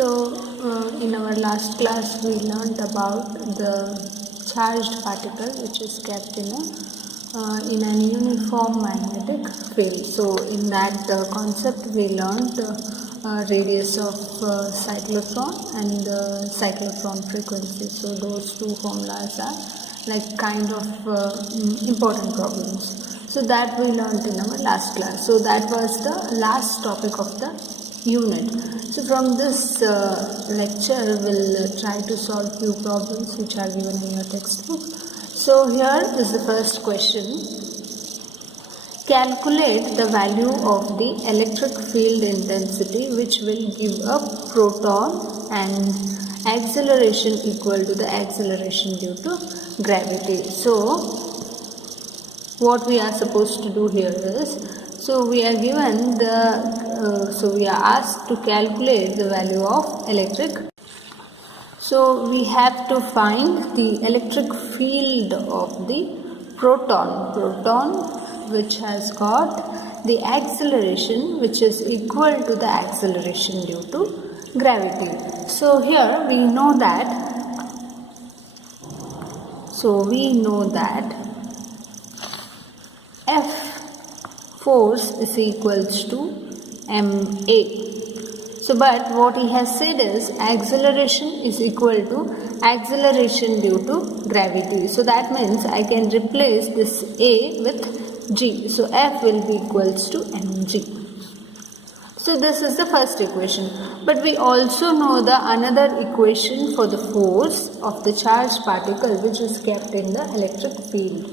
In our last class we learned about the charged particle which is kept in an uniform magnetic field. So in that concept we learned radius of cyclotron and cyclotron frequency. So those two formulas are like kind of important problems. So that we learned in our last class. So that was the last topic of the unit. So from this lecture we'll try to solve few problems which are given in your textbook. So here is the first question. Calculate the value of the electric field intensity which will give a proton and acceleration equal to the acceleration due to gravity. So what we are supposed to do here is, so we are given the, so we are asked to calculate the value of electric. So we have to find the electric field of the proton which has got the acceleration which is equal to the acceleration due to gravity. So here we know that, F force is equals to ma. So but what he has said is acceleration is equal to acceleration due to gravity. So that means I can replace this a with g. So F will be equals to mg. So this is the first equation. But we also know the another equation for the force of the charged particle which is kept in the electric field.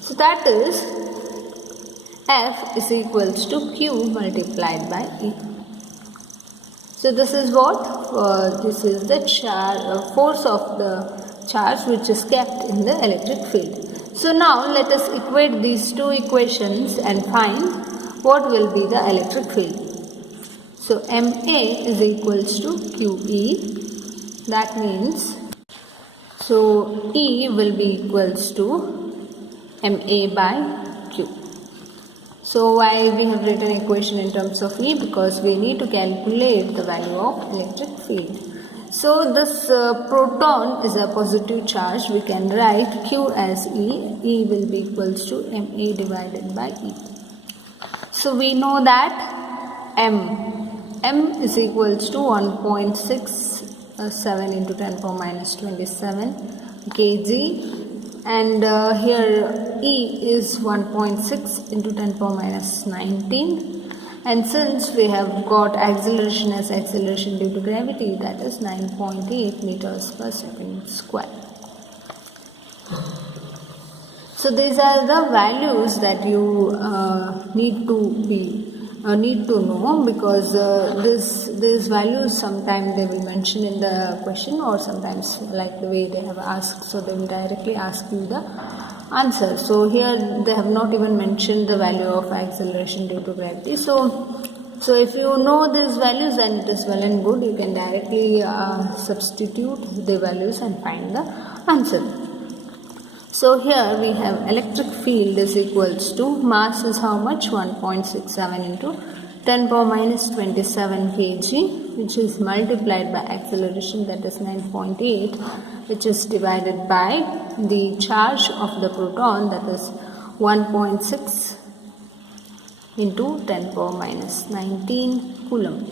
So that is F is equals to Q multiplied by E. So this is what? This is the force of the charge which is kept in the electric field. So now let us equate these two equations and find what will be the electric field. So Ma is equals to Qe. That means, so E will be equals to Ma by Q. So why we have written equation in terms of E? Because we need to calculate the value of electric field. So this proton is a positive charge. We can write Q as E. E will be equals to Ma divided by E. So we know that M is equals to 1.67 into 10 power minus 27 kg. And here E is 1.6 into 10 power minus 19, and since we have got acceleration as acceleration due to gravity, that is 9.8 meters per second square. So these are the values that you need to know, because these values sometimes they will mention in the question, or sometimes like the way they have asked, so they will directly ask you the answer. So here they have not even mentioned the value of acceleration due to gravity. So if you know these values, then it is well and good. You can directly substitute the values and find the answer. So here we have electric field is equals to, mass is how much? 1.67 into 10 power minus 27 kg, which is multiplied by acceleration, that is 9.8, which is divided by the charge of the proton, that is 1.6 into 10 power minus 19 coulomb.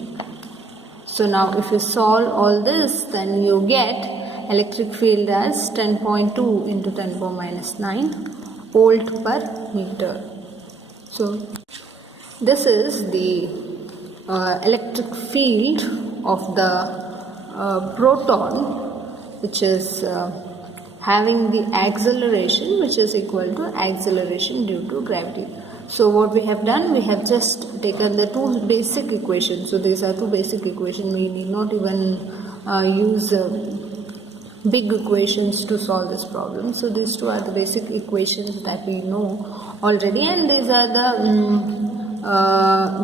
So now if you solve all this, then you get electric field as 10.2 into 10 power minus 9 volt per meter. So this is the electric field of the proton, which is having the acceleration which is equal to acceleration due to gravity. So what we have done, we have just taken the two basic equations. So these are two basic equations. We need not even use big equations to solve this problem. So these two are the basic equations that we know already, and these are the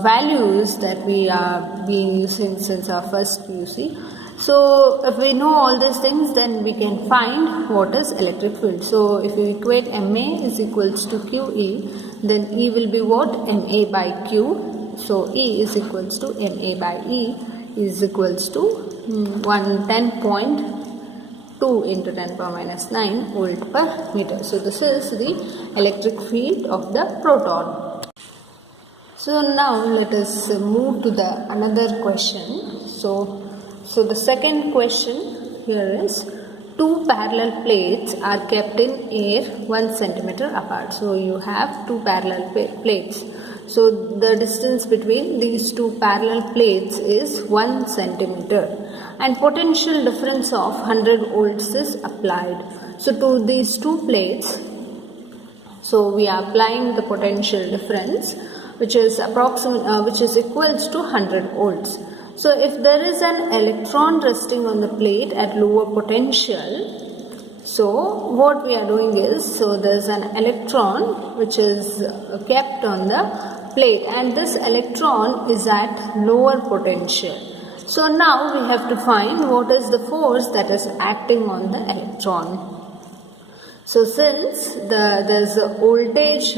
values that we are being using since our first PUC. So if we know all these things, then we can find what is electric field. So if you equate Ma is equals to QE, then E will be what? Ma by Q. So E is equals to Ma by E. is equals to 110.2 into 10 power minus 9 volt per meter. So this is the electric field of the proton. So now let us move to the another question. So the second question here is, two parallel plates are kept in air 1 centimeter apart. So you have two parallel plates. So the distance between these two parallel plates is 1 centimeter and potential difference of 100 volts is applied. So to these two plates, so we are applying the potential difference which is equals to 100 volts. So if there is an electron resting on the plate at lower potential, so what we are doing is, so there is an electron which is kept on the plate and this electron is at lower potential. So now we have to find what is the force that is acting on the electron. So since there is a voltage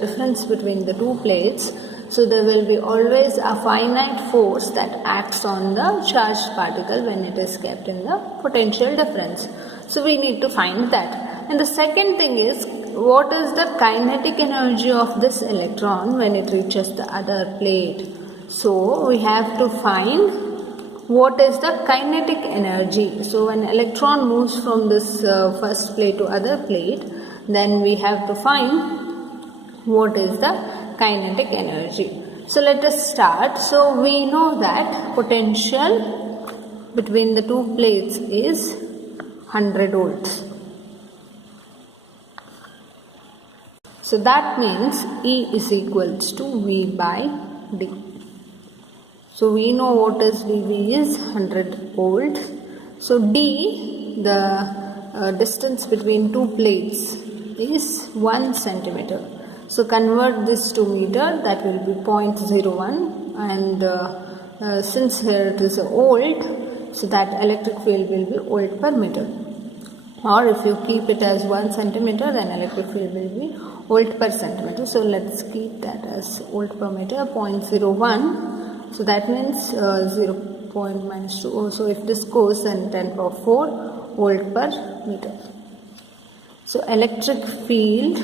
difference between the two plates, so there will be always a finite force that acts on the charged particle when it is kept in the potential difference. So we need to find that. And the second thing is, what is the kinetic energy of this electron when it reaches the other plate? So we have to find what is the kinetic energy. So when electron moves from this first plate to other plate, then we have to find what is the kinetic energy. So let us start. So we know that potential between the two plates is 100 volts. So that means E is equals to V by D. So we know what is dV is 100 volts. So D, the distance between two plates is 1 centimeter. So convert this to meter, that will be 0.01 and since here it is a volt, so that electric field will be volt per meter. Or if you keep it as 1 centimeter, then electric field will be volt per centimeter. So let's keep that as volt per meter, 0.01. So that means 0.-2. So if this goes, then 10 power 4 volt per meter. So electric field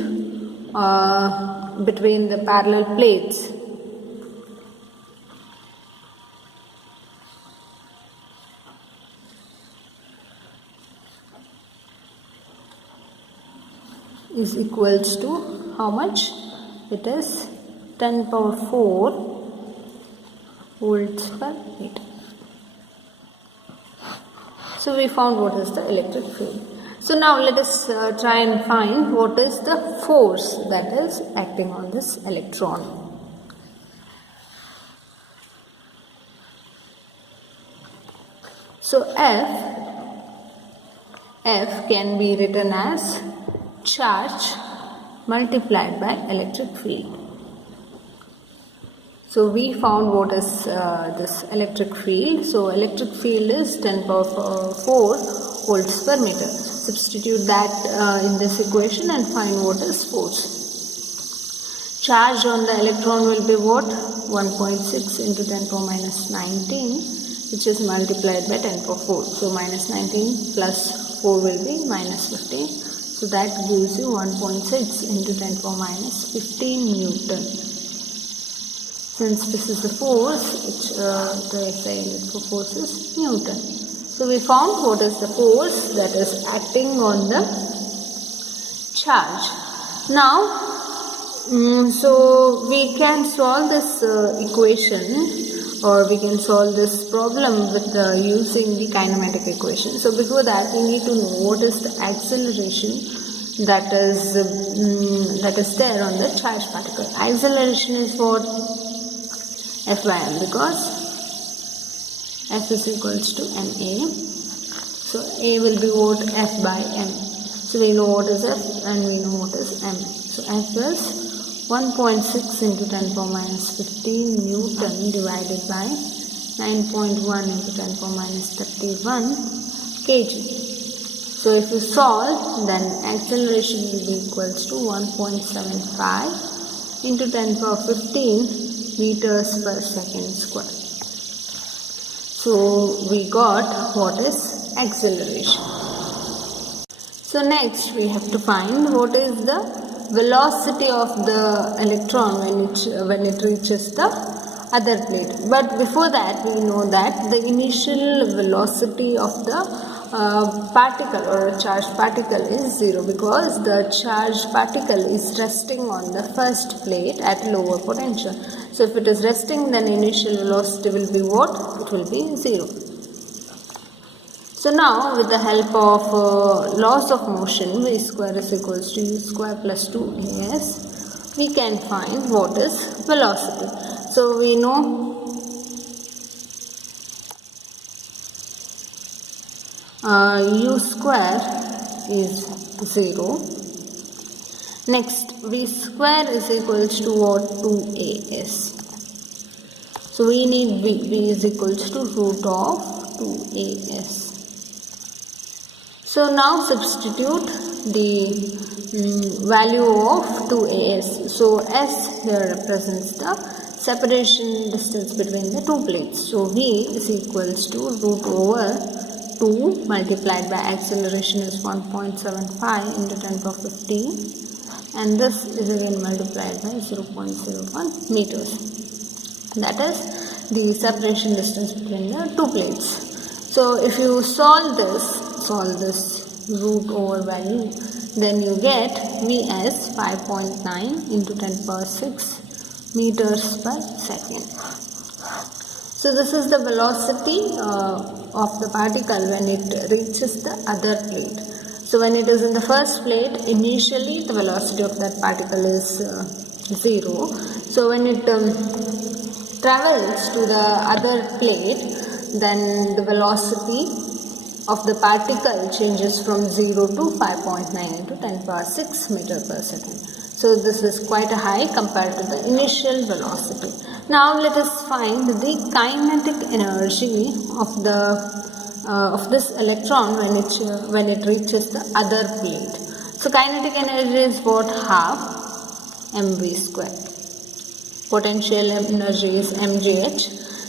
between the parallel plates is equals to how much? It is 10 power 4 volts per meter. So we found what is the electric field. So now let us try and find what is the force that is acting on this electron. So F can be written as charge multiplied by electric field. So we found what is this electric field. So electric field is 10 power 4 volts per meter. Substitute that in this equation and find what is force. Charge on the electron will be what? 1.6 into 10 power minus 19, which is multiplied by 10 power 4. So minus 19 plus 4 will be minus 15. So that gives you 1.6 into 10 power minus 15 Newton. Since this is the force, the SI unit for force is Newton. So we found what is the force that is acting on the charge. Now, so we can solve this equation, or we can solve this problem with using the kinematic equation. So before that, we need to know what is the acceleration that is there on the charged particle. Acceleration is what? F by m, because F is equals to ma. So A will be what? F by m. So we know what is F and we know what is m. So F is 1.6 into 10 power minus 15 Newton divided by 9.1 into 10 power minus 31 kg. So if you solve, then acceleration will be equals to 1.75 into 10 power 15 meters per second square. So we got what is acceleration. So next we have to find what is the velocity of the electron when it reaches the other plate. But before that, we know that the initial velocity of the particle or a charged particle is 0, because the charged particle is resting on the first plate at lower potential. So if it is resting, then initial velocity will be what? It will be 0. So now with the help of laws of motion, v square is equals to u square plus 2as, we can find what is velocity. So we know u square is 0. Next, v square is equals to what? 2as. So we need v is equals to root of 2as. So now substitute the value of 2as. So s here represents the separation distance between the two plates. So v is equals to root over 2 multiplied by acceleration is 1.75 into 10 power 15, and this is again multiplied by 0.01 meters. That is the separation distance between the two plates. So if you solve this root over value, then you get v as 5.9 into 10 power 6 meters per second. So this is the velocity of the particle when it reaches the other plate. So when it is in the first plate, initially the velocity of that particle is 0. So when it travels to the other plate, then the velocity of the particle changes from 0 to 5.9 into 10 power 6 meter per second. So this is quite a high compared to the initial velocity. Now let us find the kinetic energy of this electron when it reaches the other plate. So kinetic energy is what? Half mv square. Potential energy is mgh.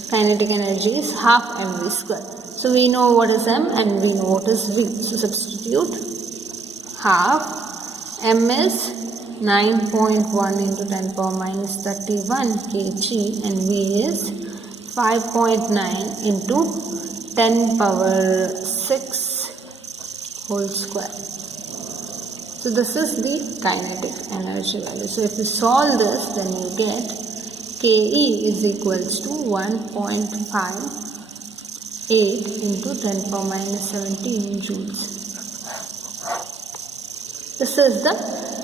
Kinetic energy is half mv square. So we know what is m and we know what is v. So substitute half m is 9.1 into 10 power minus 31 kg and v is 5.9 into 10 power 6 whole square. So this is the kinetic energy value. So if you solve this, then you get Ke is equals to 1.58 into 10 power minus 17 joules. This is the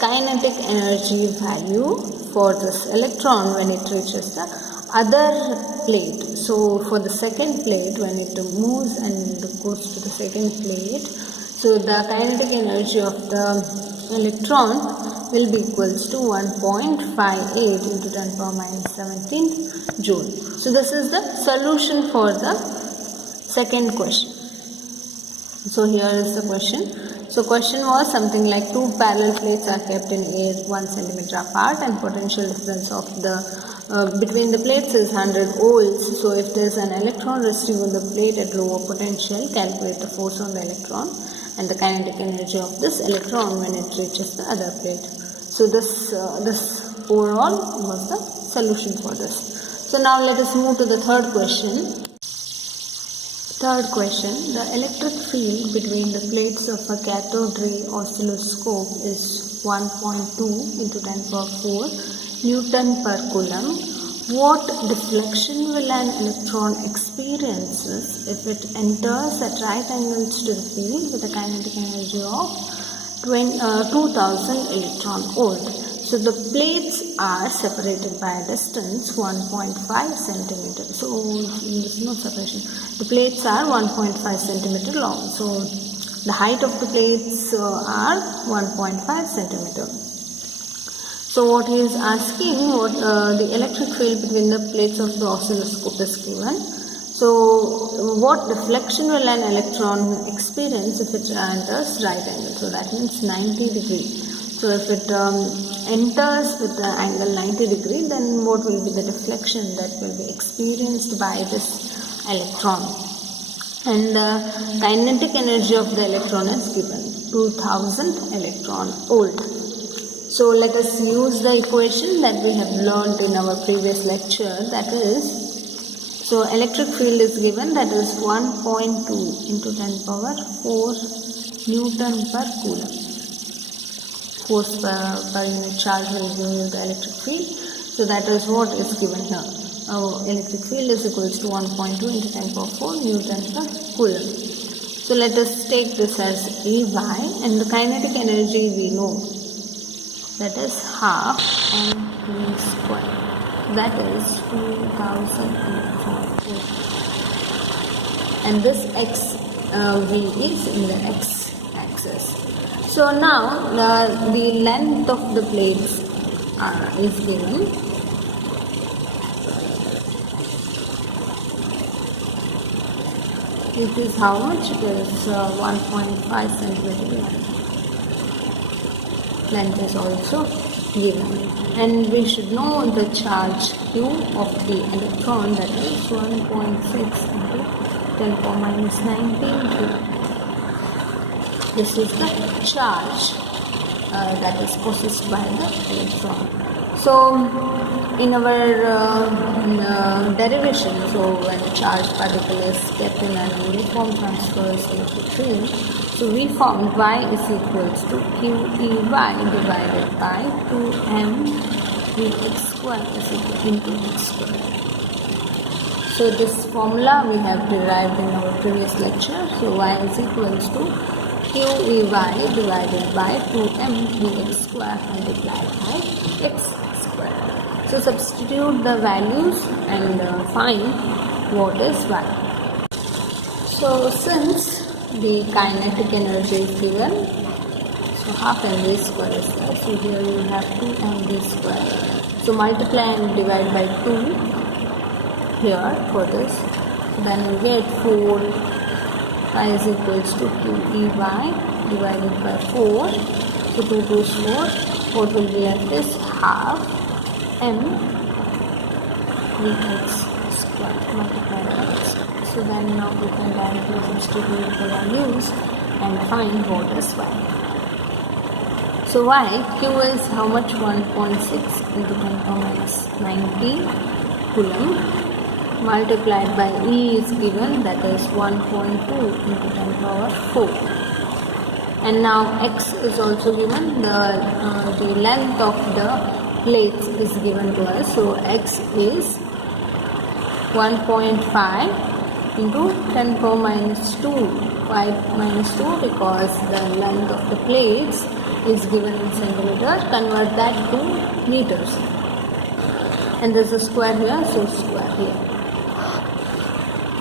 kinetic energy value for this electron when it reaches the other plate. So for the second plate, when it moves and goes to the second plate, so the kinetic energy of the electron will be equals to 1.58 into 10 power minus 17 joule. So this is the solution for the second question. So here is the question. So question was something like two parallel plates are kept in air 1 centimeter apart and potential difference of the between the plates is 100 volts. So if there is an electron resting on the plate at lower potential, calculate the force on the electron and the kinetic energy of this electron when it reaches the other plate. So this overall was the solution for this. So now let us move to the third question. Third question, the electric field between the plates of a cathode ray oscilloscope is 1.2 into 10 power 4 Newton per Coulomb. What deflection will an electron experiences if it enters at right angles to the field with a kinetic energy of 2000 electron volt? So the plates are separated by a distance 1.5 centimeter. So there is no separation. The plates are 1.5 centimeter long. So the height of the plates are 1.5 centimeter. So what he is asking, what the electric field between the plates of the oscilloscope is given. So what deflection will an electron experience if it enters right angle? So that means 90 degree. So if it enters with the angle 90 degree, then what will be the deflection that will be experienced by this electron. And the kinetic energy of the electron is given 2000 electron volt. So let us use the equation that we have learned in our previous lecture, that is, so electric field is given, that is 1.2 into 10 power 4 Newton per Coulomb. Force per unit charge will give you the electric field. So that is what is given here. Our electric field is equals to 1.2 into 10 power 4 Newton per Coulomb. So let us take this as Ey, and the kinetic energy we know, that is half mv square, that is 2000 electron volt. And this v is in the x axis. So now the length of the plates is given. It is how much? It is 1.5 centimeter length is also given. And we should know the charge Q of the electron, that is 1.6 into 10 power minus 19 Q. This is the charge that is possessed by the electron. So in our derivation, so when a charged particle is kept in an uniform transverse electric field, so we found y is equals to QEY divided by 2m Vx square is equal into x square. So this formula we have derived in our previous lecture. So y is equals to QEY divided by 2m Vx square multiplied by x square. So substitute the values and find what is y. So since the kinetic energy is given, so half mv square is there. So here you have 2mv square. So multiply and divide by 2 here for this. So then you get 4 y is equals to QEY divided by 4. So 2 goes 4. What will be left is half m Vx square multiplied by x. So then now we can directly substitute the values and find what is y. So y, Q is how much? 1.6 into 10 power minus 19 Coulomb multiplied by E is given, that is 1.2 into 10 power 4. And now x is also given, the length of the plates is given to us. So x is 1.5 into 10 power minus 2. Why minus 2? Because the length of the plates is given in centimeters. Convert that to meters. And there's a square here, so square here.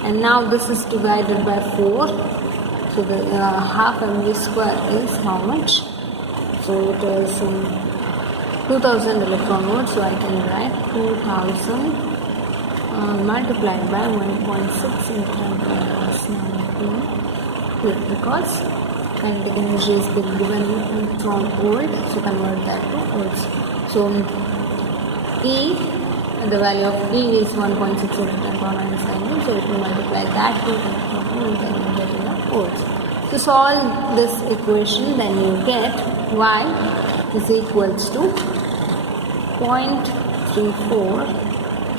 And now this is divided by 4. So the half mv square is how much? So it is 2000 electron volts. So I can write 2000 multiplied by 1.6 into 10 to the minus 19 here, because kinetic energy is being given in electron volt. So convert that to volts. So E, the value of E is 1.6 into 10 to the minus 19. So it will multiply that to electron volt and you get in volts. To solve this equation, then you get y is equals to 0.34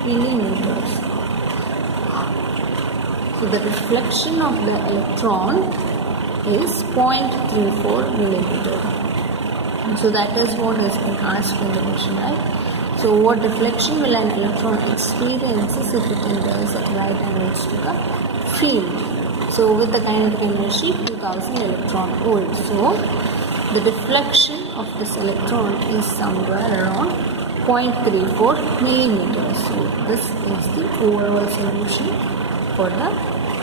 millimeters. So the reflection of the electron is 0.34 millimeter. And so that is what has been asked in the question, right? So what reflection will an electron experience if it enters at right angles to the field? So with the kinetic energy 2000 electron volts. So the deflection of this electron is somewhere around 0.34 millimeters. So this is the overall solution for the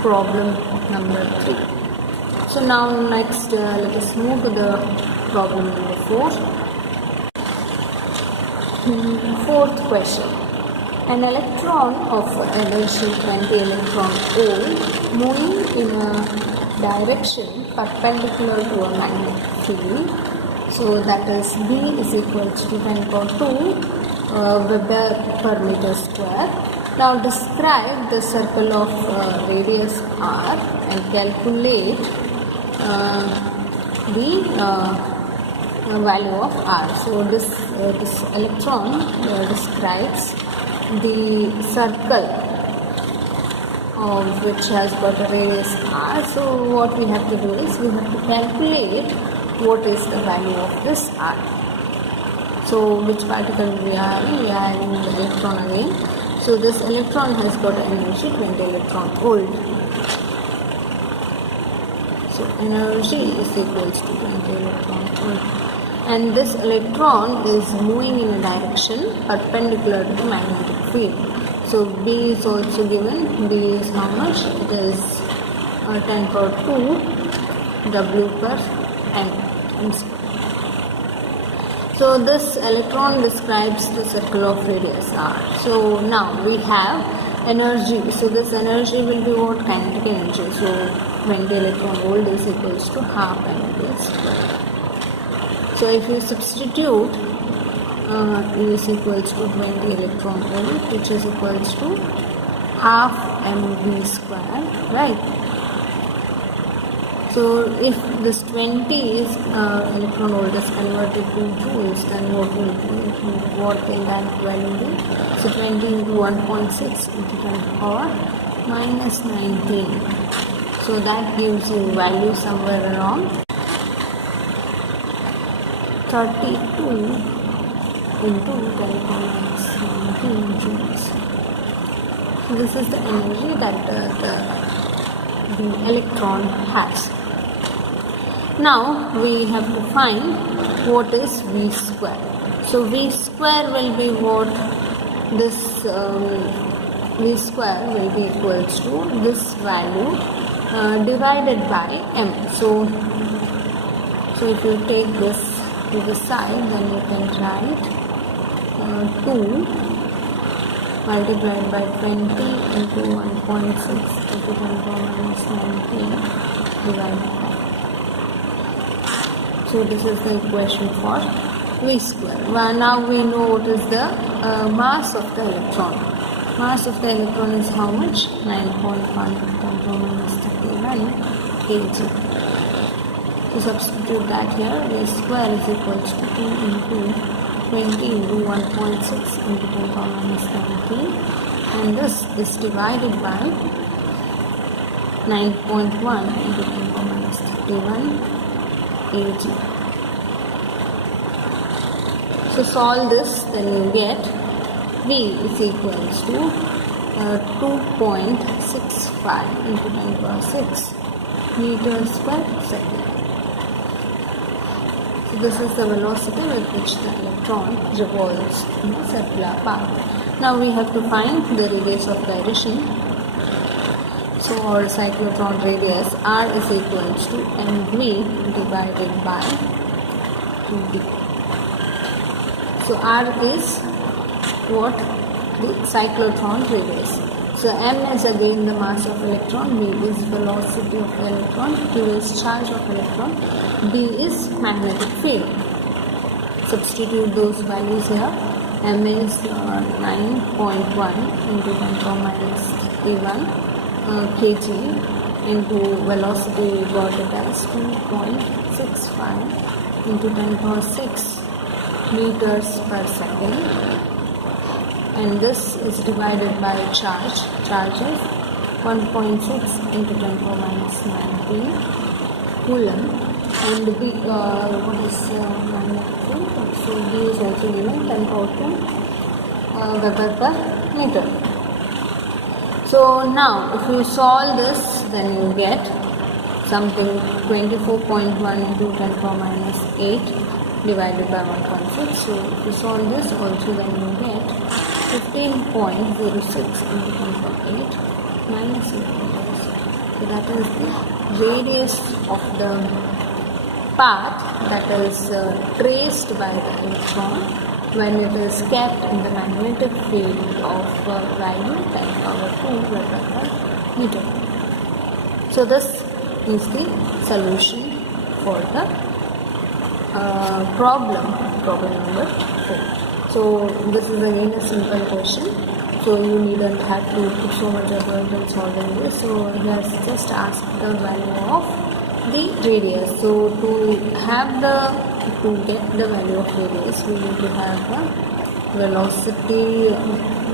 problem number 3. So now next let us move to the problem number 4. Fourth question. An electron of energy 20 electron volt moving in a direction perpendicular to a magnetic field. So that is B is equals to 10 power 2 Weber per meter square. Now describe the circle of radius r and calculate the value of r. So this electron describes the circle which has got a radius r. So what we have to do is we have to calculate what is the value of this r. So which particle we are having? We are having the electron again. So this electron has got energy 20 electron volt. So energy is equals to 20 electron volt. And this electron is moving in a direction perpendicular to the magnetic field. So B is also given. B is how much? It is 10 power 2 W per m. So this electron describes the circle of radius r. So now we have energy. So this energy will be what? Kinetic energy. So 20 electron volt is equals to half mv square. So if you substitute E is equals to 20 electron volt, which is equals to half mv square, right? So if this 20 is electron volt is converted to joules, then what will that value be? So 20 into 1.6 into 10 to the power minus 19. So that gives you value somewhere around 32 into 10 to the power minus 19 joules. So this is the energy that the electron has. Now we have to find what is V square. So V square will be what? This V square will be equals to this value divided by m. So if you take this to the side, then you can write 2 multiplied by 20 into 1.6 into 10 to the minus 19 divided by. So this is the equation for V square. Well, now we know what is the mass of the electron. Mass of the electron is how much? 9.1 into 10 to the minus 31 kg. To substitute that here, V square is equals to 2 into 20 into 1.6 into 10 to the minus 19, and this is divided by 9.1 into 10 to the minus 31 kg. So solve this, then you get V is equals to 2.65 into 10 to the power 6 meters per second. So this is the velocity with which the electron revolves in a circular path. Now we have to find the radius of gyration. So our cyclotron radius r is equals to mv divided by 2d. So r is what? The cyclotron radius. So m is again the mass of electron, v is velocity of the electron, q is charge of electron, b is magnetic field. Substitute those values here. M is 9.1 into 10 to the minus 31 kg into velocity we got it as 2.65 into 10 to the power 6 meters per second. And this is divided by charge. Charge is 1.6 into 10 to the power minus 19 coulomb. And B, what is magnetic field? So B is also given 10 power 2 Weber per meter. So now if you solve this, then you get something 24.1 into 10 to the power minus 8 divided by 1.6. So if you solve this also, then you get 15.06 into 10 to the power 8 minus 8. So that is the radius of the path that is traced by the electron when it is kept in the magnetic field of value 10 power 2 Weber per meter. So this is the solution for the problem number 4. So this is again a simple question. so you needn't have to put so much effort in solving this. So he has just asked the value of the radius. So to get the value of radius, we need to have the velocity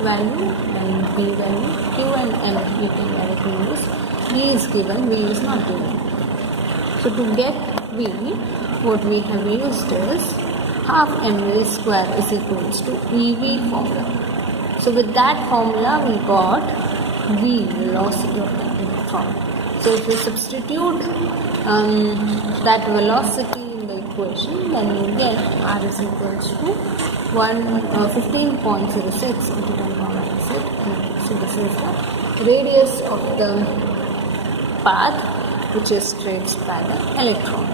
value and v value. Q and m we can directly use. V is given, v is not given. So to get v, what we have used is half mv square is equals to EV formula. So with that formula we got v, velocity of the electron. So if you substitute that velocity in the equation, then you get r is equals to 15.06 into 10 power minus 8. So this is the radius of the path which is traced by the electron.